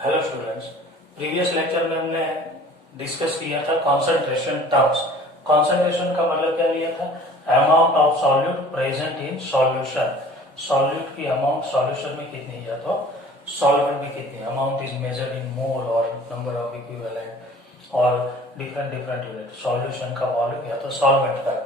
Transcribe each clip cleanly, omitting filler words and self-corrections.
Hello students, previous lecture में हमने discuss किया था कंसंट्रेशन टर्म्स। कंसंट्रेशन का मतलब क्या लिया था? Amount of solute present in solution. Solute की अमाउंट सॉल्यूशन में कितनी है तो सॉल्वेंट में कितनी। Amount is measured in mole और नंबर ऑफ इक्विवेलेंट और डिफरेंट यूनिट। सॉल्यूशन का वॉल्यूम या तो सॉल्वेंट का,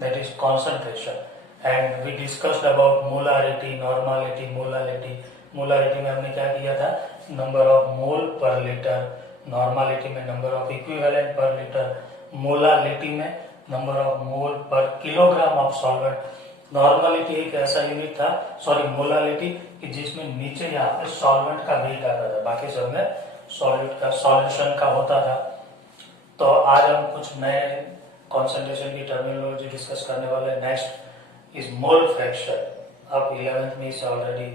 that is concentration. And we discussed about molarity, normality, molality. Molarity में हमने क्या किया था? Number of mole per litre. Normality में number of equivalent per litre. Molality में नंबर ऑफ मोल पर किलोग्राम ऑफ सॉल्वेंट। नॉर्मालिटी एक ऐसा यूनिट था, सॉरी मोलालिटी, कि जिसमें नीचे यहाँ पे सॉल्वेंट का वेट आता था, बाकी सब में सॉल्यूट का, सॉल्यूशन का होता था। तो आज हम कुछ नए कॉन्सेंट्रेशन की टर्मिनोलॉजी डिस्कस करने वाले हैं। Next is mole fraction. आप 11th में इसे ऑलरेडी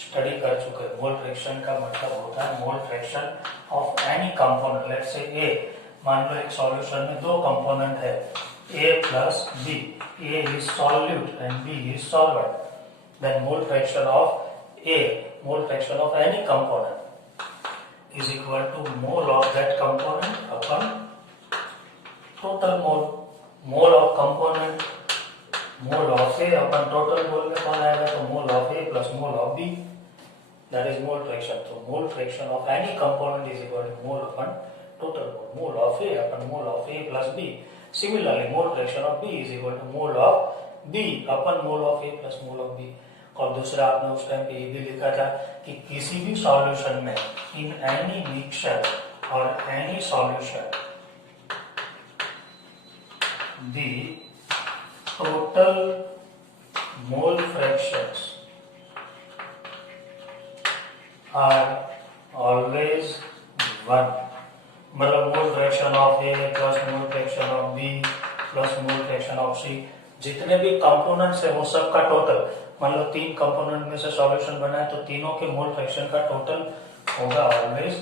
स्टडी कर चुके हैं। मोल फ्रैक्शन का मतलब होता है mole fraction of any component. Let's say A, मान लो एक सॉल्यूशन में दो कंपोनेंट है, A plus B. A is solute and B is solvent. Then mole fraction of A, mole fraction of any component is equal to mole of that component upon total mole. Mole of component, mole of A upon total mole में कौन आएगा? तो mole of A plus mole of B, that is mole fraction. तो mole fraction of any component is equal to mole upon total mole. Mole of A upon mole of A plus B. Similarly mole fraction of B is equal to mole of B upon mole of A plus mole of B. और दूसरा आपने उस time पे ये भी लिखा था कि किसी भी सॉल्यूशन में, इन एनी मिक्सचर और any solution, the total mole fractions are always 1। मतलब mole fraction of A plus mole fraction of B plus mole fraction of C, जितने भी कंपोनेंट्स है वो सब का टोटल, मान लो 3 कंपोनेंट में से सॉल्यूशन बना है तो तीनों के मोल फ्रैक्शन का टोटल होगा ऑलवेज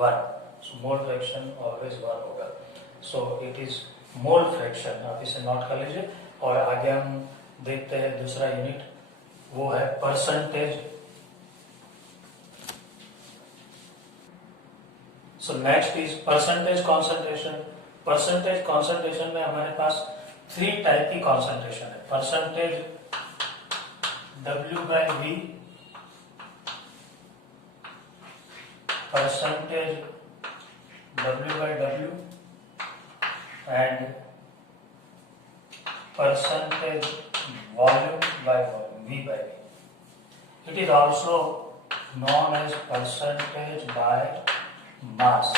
1। सो मोल फ्रैक्शन ऑलवेज 1 होगा। So it is mole fraction. आप इसे नोट कर लीजिए। और आगे हम देखते हैं दूसरा यूनिट, वो है percentage. So next is percentage concentration. Percentage concentration में हमारे पास 3 टाइप की कॉन्सेंट्रेशन है। Percentage W by V, percentage W by W and percentage volume by volume, V by V. It is also known as percentage by mass.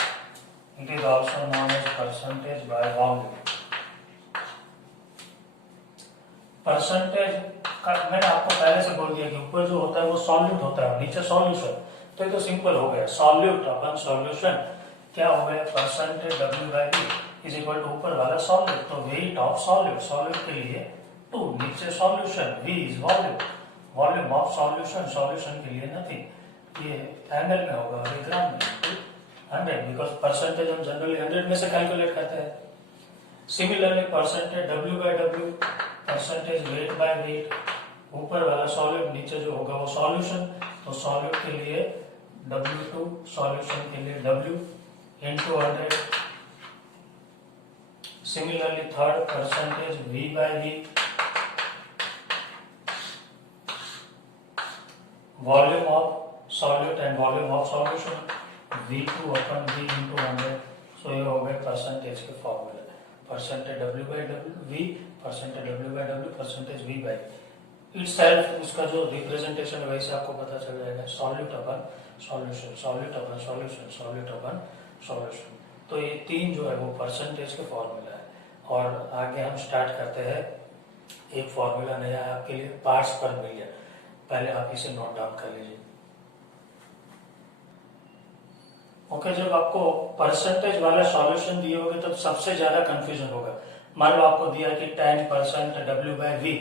It is also known as percentage by volume. Percentage का मैंने आपको पहले से बोल दिया कि ऊपर जो होता है वो सॉल्यूट होता है, नीचे सॉल्यूशन। तो ये तो सिंपल हो गया, सॉल्यूट अपन सॉल्यूशन क्या हो गया? Percentage W by V is equal to ऊपर वाला सॉल्यूट, तो वेट ऑफ सॉल्यूट, सॉल्यूट के लिए 2, नीचे solution, V is volume, volume of solution, solution के लिए नथिंग। ये एमएल में होगा और ग्राम में 100, बिकॉज परसेंटेज हम जनरली 100 में से कैलकुलेट करते हैं। Similarly percentage W by W, percentage weight by weight, ऊपर वाला सॉल्यूट, नीचे जो होगा वो सॉल्यूशन, तो सॉल्यूट के लिए W2, सॉल्यूशन के लिए W into 100। Similarly, third percentage V by V, volume of solute and volume of solution, V2 upon V into 100। So ये हो गए परसेंटेज के फॉर्मूले। Percentage W by W V, percentage W by W, percentage V by itself, उसका जो representation है वैसे आपको पता चल जाएगा, सॉल्यूट अपन सॉल्यूशन, सॉल्यूट अपन सॉल्यूशन, सॉल्यूट अपन सॉल्यूशन। तो ये 3 जो है वो परसेंटेज के फॉर्मूला है। और आगे हम स्टार्ट करते हैं। एक फॉर्मूला नया है आपके लिए, पार्ट्स पर मिलियन। पहले आप इसे नोट डाउन कर लीजिए। ओके, जब आपको परसेंटेज वाला सॉल्यूशन दिए होंगे तब सबसे ज्यादा कंफ्यूजन होगा। मान लो आपको दिया कि 10% W by V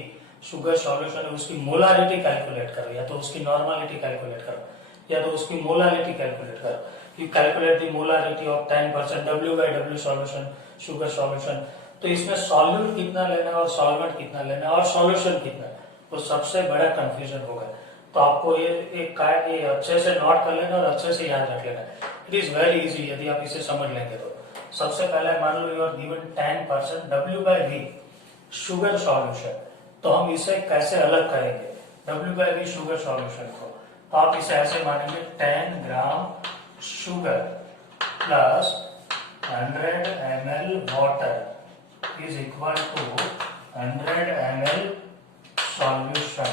sugar solution है, उसकी मोलारिटी कैलकुलेट करो, या तो उसकी नॉर्मालिटी कैलकुलेट करो, या तो उसकी मोलारिटी कैलकुलेट करो। You calculate the molarity of 10% W by W solution, sugar solution। तो इसमें सॉल्यूट कितना लेना है और सॉल्वेंट कितना लेना है और सॉल्यूशन कितना है, वो सबसे बड़ा कंफ्यूजन होगा। तो आपको ये अच्छे से नोट कर लेना और अच्छे से याद रख लेना। इट इज वेरी इजी यदि आप इसे समझ लेंगे तो। सबसे पहले मान लो you are given 10% W/V sugar solution, तो हम इसे कैसे अलग करेंगे W/V शुगर सॉल्यूशन को? तो आप इसे ऐसे मानेंगे 10 gram sugar plus 100 ml water is equal to 100 ml solution.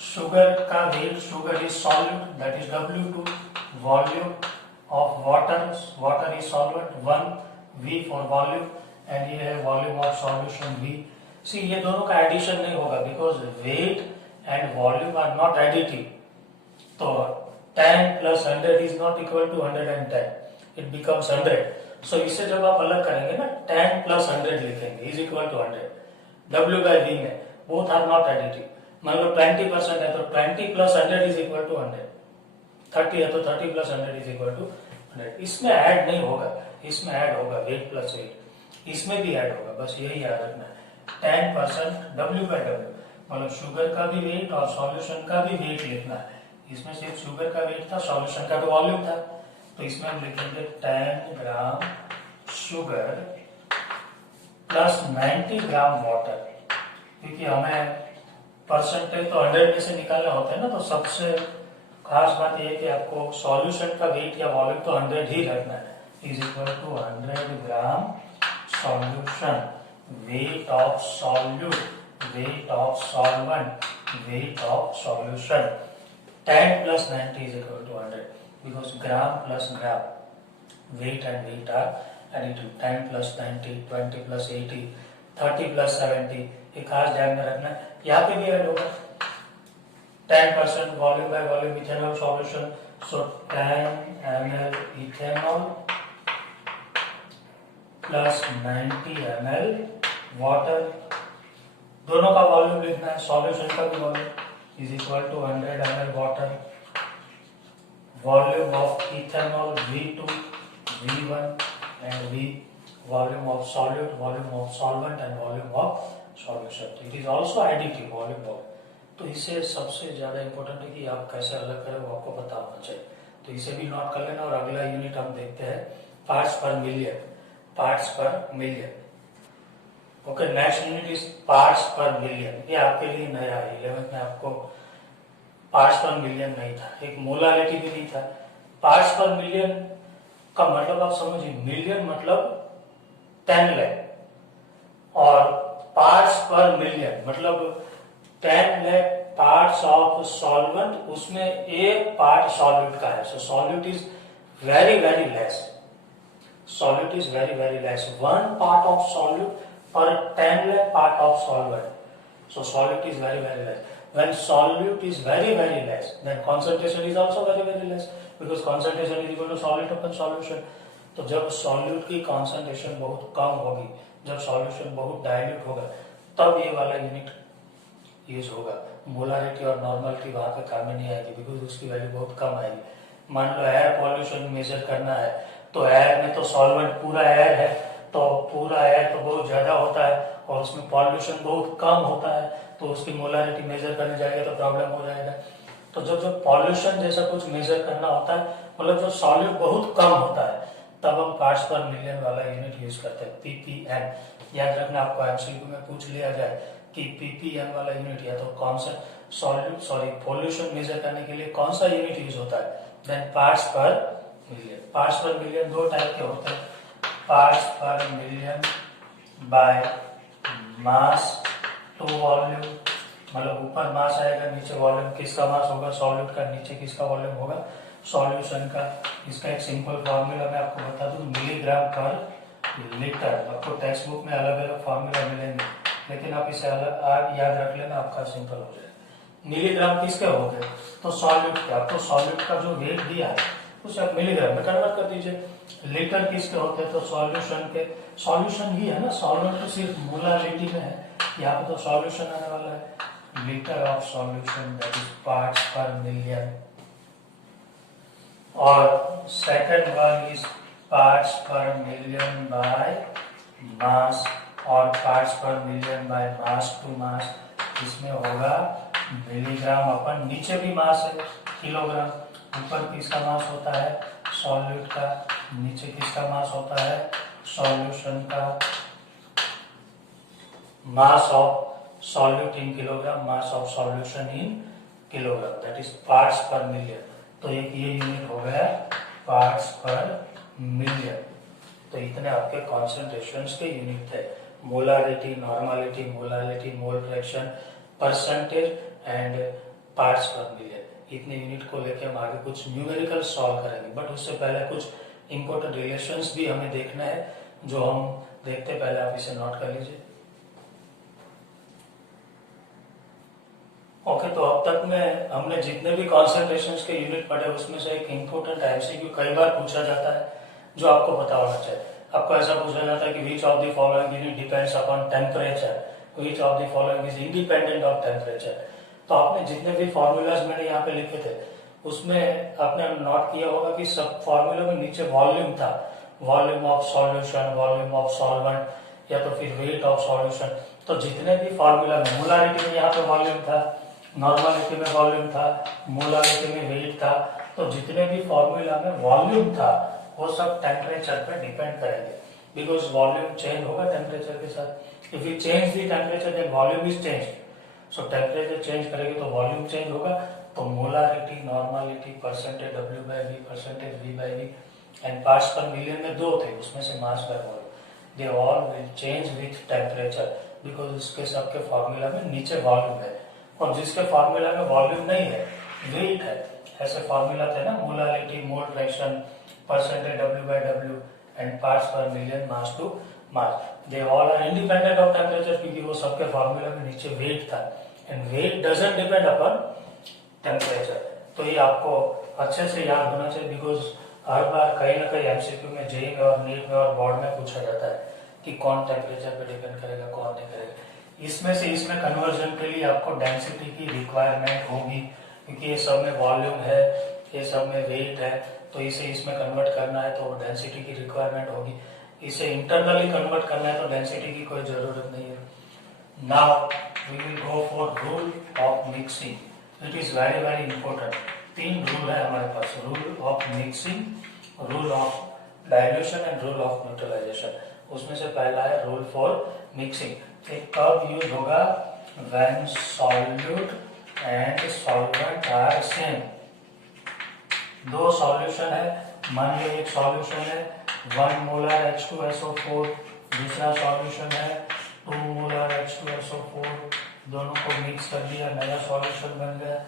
Sugar का weight, sugar is solute, that is W2, volume of water is solvent 1, V for volume, and ये है volume of solution V। See ये दोनों का addition नहीं होगा because weight and volume are not additive. तो 10 plus 100 is not equal to 110, it becomes 100। So इसे जब आप अलग करेंगे ना 10 प्लस 100 लिखेंगे इज इक्वल टू 100 W/V में, बोथ आर नॉट एडिटिव। मान लो 20% है तो 20 प्लस 100 इज इक्वल टू 100, 30 है तो 30 प्लस 100 इज इक्वल टू 100। इसमें ऐड नहीं होगा, इसमें ऐड होगा वेट प्लस वेट, इसमें भी ऐड होगा, बस यही याद रखना है। 10% W/W मतलब शुगर का भी वेट और सॉल्यूशन का भी वेट लिखना है। इसमें सिर्फ शुगर का वेट था, सॉल्यूशन का भी वॉल्यूम था, तो इसमें हम लिखेंगे 10 gram sugar plus 90 gram water, क्योंकि हमें परसेंटेज तो 100 में से निकालना होता है ना, तो सबसे खास बात यह है कि आपको सॉल्यूशन का वेट या वॉल्यूम तो 100 ही रखना है, is equal to 100 gram solution, weight of solute, weight of solvent, weight of solution. 10 plus 90 is equal to 100 because gram plus gram, weight and weight are additive. 10 plus 90, 20 plus 80, 30 plus 70, ये खास ध्यान में रखना है। यहाँ पे भी ऐड होगा 10% volume by volume ethanol solution, so 10 ml ethanol plus 90 ml water, दोनों का वॉल्यूम लिखना है, सॉल्यूशन का भी volume is equal to 100 ml water, volume of ethanol V2, V1 and V, volume of solute, volume of solvent and volume of solution. It is also additive volume of. तो इससे सबसे ज्यादा important है कि आप कैसे अलग करें वो आपको पता होना चाहिए, तो इसे भी नोट कर लेना। और अगला यूनिट हम देखते हैं parts per million, parts per million. Okay, next unit is parts per million. ये आपके लिए नया है, 11th में आपको पार्ट्स पर मिलियन नहीं था, एक मोलारिटी भी नहीं था। पार्ट्स पर मिलियन का मतलब आप समझिए, मिलियन मतलब 10 लाख और पार्ट्स पर मिलियन मतलब 10 लाख पार्ट्स ऑफ सॉल्वेंट, उसमें एक पार्ट सॉल्यूट का है। So solute is very very less, solute is very very less, 1 part of solute per 10 lakh part of solvent. So solute is very very less. When solute is very very less, then concentration is also very very less, because concentration is equal to solute upon solution. तो जब solute की concentration बहुत कम होगी, जब solution बहुत dilute होगा, तब ये वाला यूनिट यूज होगा। मोलारिटी और नॉर्मलिटी वहां पे काम में नहीं आएगी, बिकॉज उसकी वैल्यू बहुत कम आएगी। मान लो एयर पॉल्यूशन मेजर करना है, तो एयर में तो सॉल्वेंट पूरा एयर है, तो पूरा एयर तो बहुत ज्यादा होता है और उसमें पॉल्यूशन बहुत कम होता है, तो उसकी मोलारिटी मेजर करने जाएगा तो प्रॉब्लम हो जाएगा। तो जब पॉल्यूशन जैसा कुछ मेजर करना होता है, मतलब जो सॉल्यूट बहुत कम होता है, तब हम पार्ट्स पर मिलियन वाला यूनिट यूज करते हैं, ppm। याद रखना, आपको एमसीक्यू में पूछ लिया जाए कि ppm वाला यूनिट या तो कौन सा पॉल्यूशन मेजर करने के लिए कौन सा यूनिट यूज होता है, then parts per million. Parts per million दो टाइप के होते हैं, parts per million by mass to volume, मतलब ऊपर मास आएगा नीचे वॉल्यूम। किसका मास होगा? सॉल्यूट का। नीचे किसका वॉल्यूम होगा? सॉल्यूशन का। इसका एक सिंपल फॉर्मूला मैं आपको बता दूं, मिलीग्राम पर लीटर। आपको टेक्स्ट बुक में अलग अलग फॉर्मूला मिलेंगे, लेकिन आप इसे अलग याद रख लेना, आपका सिंपल हो जाएगा। मिलीग्राम किसके हो गए? तो सॉल्यूट के। आपको सॉल्यूट का जो वेट दिया है उसे आप मिलीग्राम में कन्वर्ट कर दीजिए। लीटर किसके होते हैं? तो सॉल्यूशन के। सॉल्यूशन ही है ना, सॉल्वेंट तो सिर्फ मोलारिटी में है, यहाँ पे तो सॉल्यूशन आने वाला है। Litre of solution that is parts per million. और second one is parts per million by mass, और parts per million by mass to mass. इसमें होगा मिलीग्राम अपन, नीचे भी मास है किलोग्राम, ऊपर किसका मास होता है सॉल्यूट का, नीचे किसका मास होता है सॉल्यूशन का। Mass of solute in kilogram, mass of solution in kilogram, that is parts per million. तो एक ये यूनिट हो गया पार्ट्स पर मिलियन। तो इतने आपके कॉन्सेंट्रेशंस के यूनिट थे, molarity, normality, molality, mole fraction, percentage and parts per million. इतने यूनिट को लेके हम आगे कुछ न्यूमेरिकल सॉल्व करेंगे, बट उससे पहले कुछ इंपॉर्टेंट रिलेशंस भी हमें देखना है जो हम देखते, पहले आप इसे नोट कर लीजिए। ओके, तो अब तक में हमने जितने भी कॉन्सेंट्रेशंस के यूनिट पढ़े उसमें से एक इंपॉर्टेंट एमसीक्यू कई बार पूछा जाता है जो आपको पता होना चाहिए। आपको ऐसा पूछा जाता है कि which of the following unit depends upon temperature, which of the following is independent of temperature. तो आपने जितने भी फॉर्मूलाज मैंने यहाँ पे लिखे थे उसमें आपने नोट किया होगा कि सब फॉर्मूले में नीचे वॉल्यूम था, volume of solution, volume of solvent, या तो फिर वेट ऑफ सॉल्यूशन। तो जितने भी फॉर्मूला में मोलारिटी में यहाँ पे वॉल्यूम था, नॉर्मालिटी में वॉल्यूम था, मोलारिटी में वेट था, तो जितने भी फॉर्मूला में वॉल्यूम था वो सब टेम्परेचर पे डिपेंड करेंगे, बिकॉज वॉल्यूम चेंज होगा टेम्परेचर के साथ। If you change the temperature then volume is change, so temperature change करेगी तो वॉल्यूम चेंज होगा। तो molarity, normality, percentage W by V, percentage V by V and parts per million में दो थे, उसमें से mass by volume, they all will change with temperature, because उसके सबके फॉर्मूला में नीचे वॉल्यूम है और जिसके फॉर्मूला में वॉल्यूम नहीं है वेट है। ऐसे फॉर्मूला थे ना, molarity, mole fraction, percentage W by W and parts per million, mass to mass, they all are independent of temperature, क्योंकि वो सबके फॉर्मूला में नीचे वेट था and weight doesn't depend upon temperature. तो ये आपको अच्छे से याद होना चाहिए, बिकॉज हर बार कहीं ना कहीं एमसीक्यू में, जेईई में और नीट में और बोर्ड में पूछा जाता है कि कौन टेम्परेचर पे डिपेंड करेगा, कौन नहीं करेगा। इसमें से इसमें कन्वर्जन के लिए आपको डेंसिटी की रिक्वायरमेंट होगी, क्योंकि ये सब में वॉल्यूम है, ये सब में वेट है, तो इसे इसमें कन्वर्ट करना है तो डेंसिटी की रिक्वायरमेंट होगी। इसे इंटरनली कन्वर्ट करना है तो डेंसिटी की कोई जरूरत नहीं है। Now we will go for rule of mixing, it is very very important. तीन रूल है हमारे पास, rule of mixing, rule of dilution and rule of neutralization. उसमें से पहला है रूल फॉर मिक्सिंग। कब यूज होगा, when solute and solvent are same. दो सॉल्यूशन है, मान लो एक सॉल्यूशन है 1 मोलर H2SO4, दूसरा सॉल्यूशन है 2 मोलर H2SO4, दोनों को मिक्स कर दिया, नया सॉल्यूशन बन गया।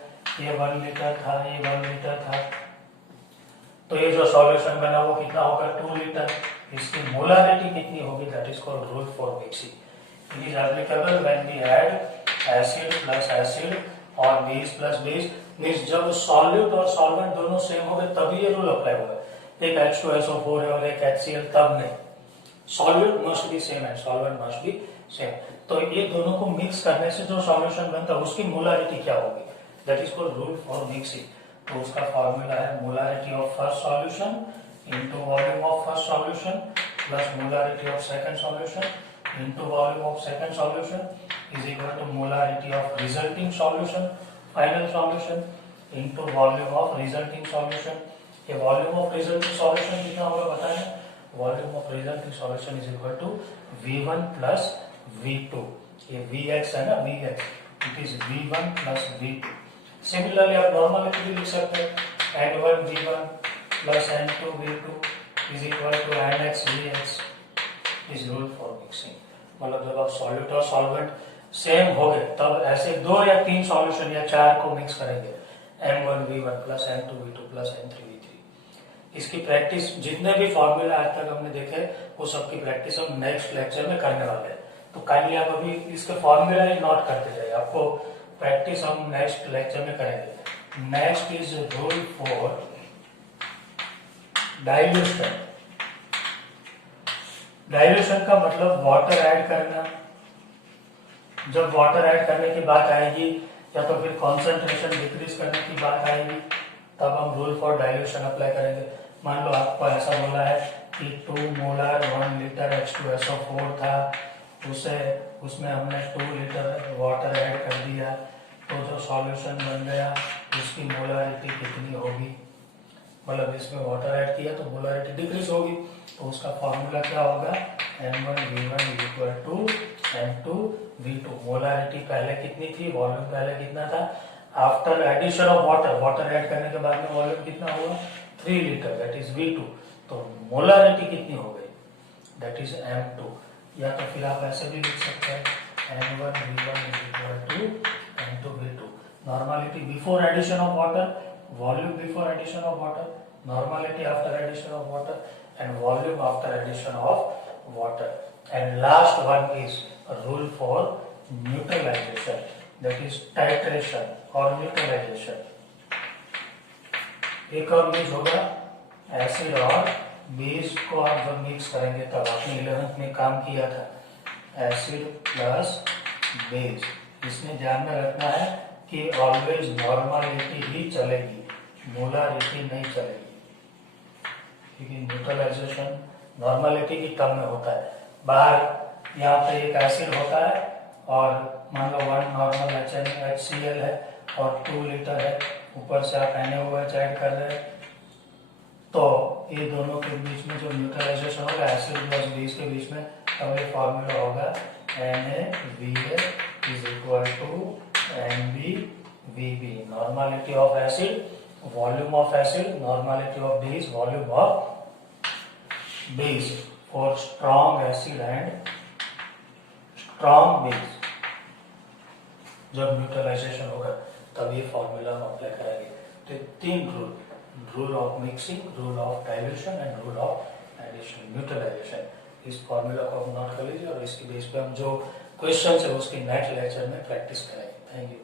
ये 1 लीटर था, ये 1 लीटर था, तो ये जो सॉल्यूशन बना वो कितना होगा 2 लीटर। इसकी मोलारिटी कितनी होगी, that is called rule for mixing. It is applicable when we add acid plus acid और बेस प्लस बेस, मींस जब सॉल्यूट और सॉल्वेंट दोनों सेम हो गए तभी ये रूल अप्लाई होगा। एक H2SO4 है और एक HCl, तब नहीं। Solute must be same and solvent must be same. तो ये दोनों को मिक्स करने से जो सॉल्यूशन बनता है उसकी मोलारिटी क्या होगी, that is called rule for mixing. तो उसका फॉर्मूला है molarity of first solution into volume of first solution plus molarity of second solution into volume of second solution is equal to molarity of resulting solution, final solution, into volume of resulting solution. ये volume of resulting solution कितना होगा बताएं, volume of resulting solution is equal to V1 plus V2। ये Vx है ना, Vx, it is V1 plus V2। Similarly आप normality भी लिख सकते हैं, N1 V1 plus N2 V2 is equal to NX Vx is rule for mixing. मतलब जब आप सॉल्यूट और सॉल्वेंट सेम हो गए तब ऐसे 2 या 3 सॉल्यूशन या 4 को मिक्स करेंगे, M1 V1 plus N2 V2 plus N3 V3। इसकी प्रैक्टिस जितने भी फॉर्मूला आज तक हमने देखे वो सबकी प्रैक्टिस हम नेक्स्ट लेक्चर में करने वाले हैं। तो काइंडली आप अभी इसके फॉर्मूला ही नोट करते जाइए, आपको प्रैक्टिस हम नेक्स्ट लेक्चर में करेंगे। Next is rule for dilution. Dilution का मतलब वाटर ऐड करना। जब वाटर ऐड करने की बात आएगी या तो फिर कॉन्सेंट्रेशन डिक्रीज करने की बात आएगी तब हम रूल फॉर डाइल्यूशन अप्लाई करेंगे। मान लो आपको ऐसा बोला है कि 2 मोलर 1 लीटर H2SO4 था, उसे उसमें हमने 2 लीटर वाटर ऐड कर दिया, तो जो सॉल्यूशन बन गया उसकी मोलारिटी कितनी होगी, मतलब इसमें वाटर ऐड किया तो मोलारिटी डिक्रीज होगी, तो उसका फॉर्मूला क्या होगा, N1V1 equal to N2V2। Molarity पहले कितनी थी, वॉल्यूम पहले कितना था, after addition of water, water add करने के बाद में वॉल्यूम कितना हुआ 3 लीटर, दैट इज V2, तो मोलारिटी कितनी हो गई, दैट इज M2। या तो फिर आप ऐसे भी लिख सकते हैं N1V1 equal to N2V2। Normality before addition of water, volume before addition of water, normality after addition of water, and volume after addition of water. And last one is a rule for neutralization, that is titration or neutralization. एक और use होगा acid और base को आप जब mix करेंगे, तब आपने 11th में काम किया था, एसिड प्लस बेस। इसमें ध्यान में रखना है कि ऑलवेज नॉर्मलिटी ही चलेगी, मोलारिटी नहीं चलेगी, क्योंकि न्यूट्रलाइजेशन नॉर्मलिटी की टर्म में होता है। बाहर यहाँ पे एक एसिड होता है और मान लो 1 नॉर्मल HCl है और 2 लीटर है, ऊपर से आप NaOH ऐड कर रहे हैं, तो ये दोनों के बीच में जो न्यूट्रलाइजेशन होगा एसिड प्लस बेस के बीच में, तब ये फॉर्मूला होगा NaVa is equal to NbVb। Normality of acid, volume of acid, normality of base, volume of base for strong acid and strong base। जब न्यूट्रलाइजेशन होगा तब ये फॉर्मूला हम अप्लाई करेंगे। तो 3 rule, rule of mixing, rule of dilution and rule of addition, neutralisation. इस formula को आप नोट कर लीजिए और इसकी बेस पे हम जो क्वेश्चन है उसकी नेक्स्ट लेक्चर में प्रैक्टिस करेंगे। Thank you.